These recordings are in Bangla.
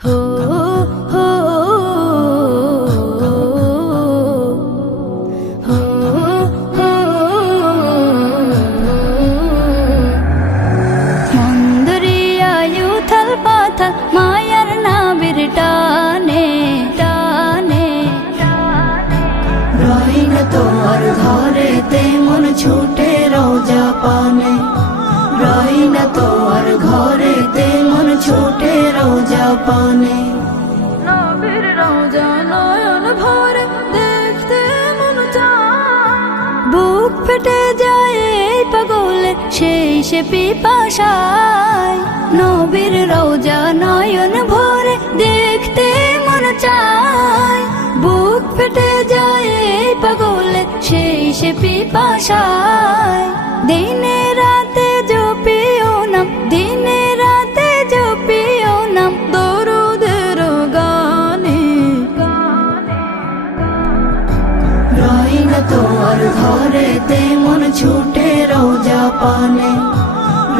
हो हो हो हो মন্দরিয়ায়ু থাল পাথাল মায়ার নাবির টানে টানে রই না তোর ঘরেতে মন ছুটে রোজা পানে রই না তোর ঘরেতে মন ছুটে রোজা পানে নবীর রওজা নয়ন ভরে দেখতে মন চায় বুক ফেটে যায় এই পাগলে সেই সে পিপাসায় নবীর রওজা নয়ন ভরে দেখতে মন চায় বুক ফেটে যায় এই পাগলে সেই সে পিপাসায় দিনে রাতে জপিও নাম দিনে রাতে জপিও নাম দরুদের গানে রই না তোর ঘরেতে মন ছুটে রোজা পানে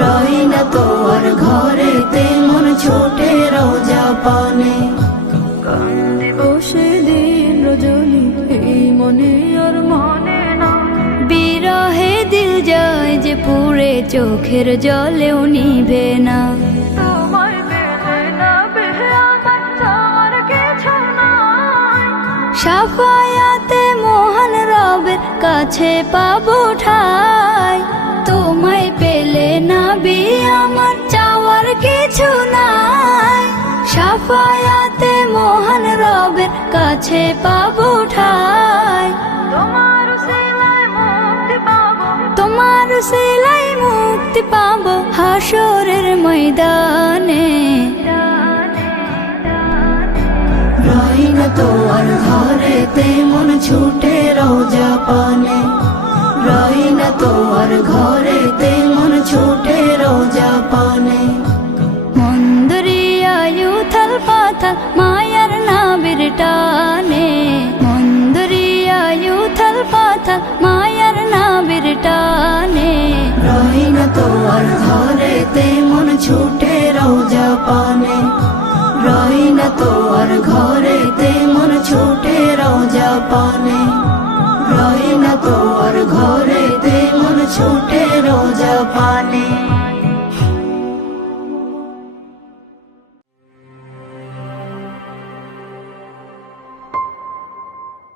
রই না তোর ঘরেতে মন ছুটে রোজা পানে কান্দে বসে দিন রজনী এই মনে আর মনে না বিরহে দিল যায় যে পুরে চোখের জলেও নিভে না তোমায় পেলে না পেয়ে আমার চাওয়ার কিছু নাই সাফায়াতে মহান রবের কাছে পাবো ঠাই তোমায় পেলে না বি আমার চাওয়ার কিছু নাই সাফায়াতে মহান রবের কাছে পাবো ঠাই তোমার সিলাই মুক্তি পাবো তোমার সেলাই মুক্তি পাবো হাসরের ময়দানে রই না তোর ঘরেতে মন ছুটে রোজা পানে রই না তোর ঘরেতে মন ছুটে রোজা পানে।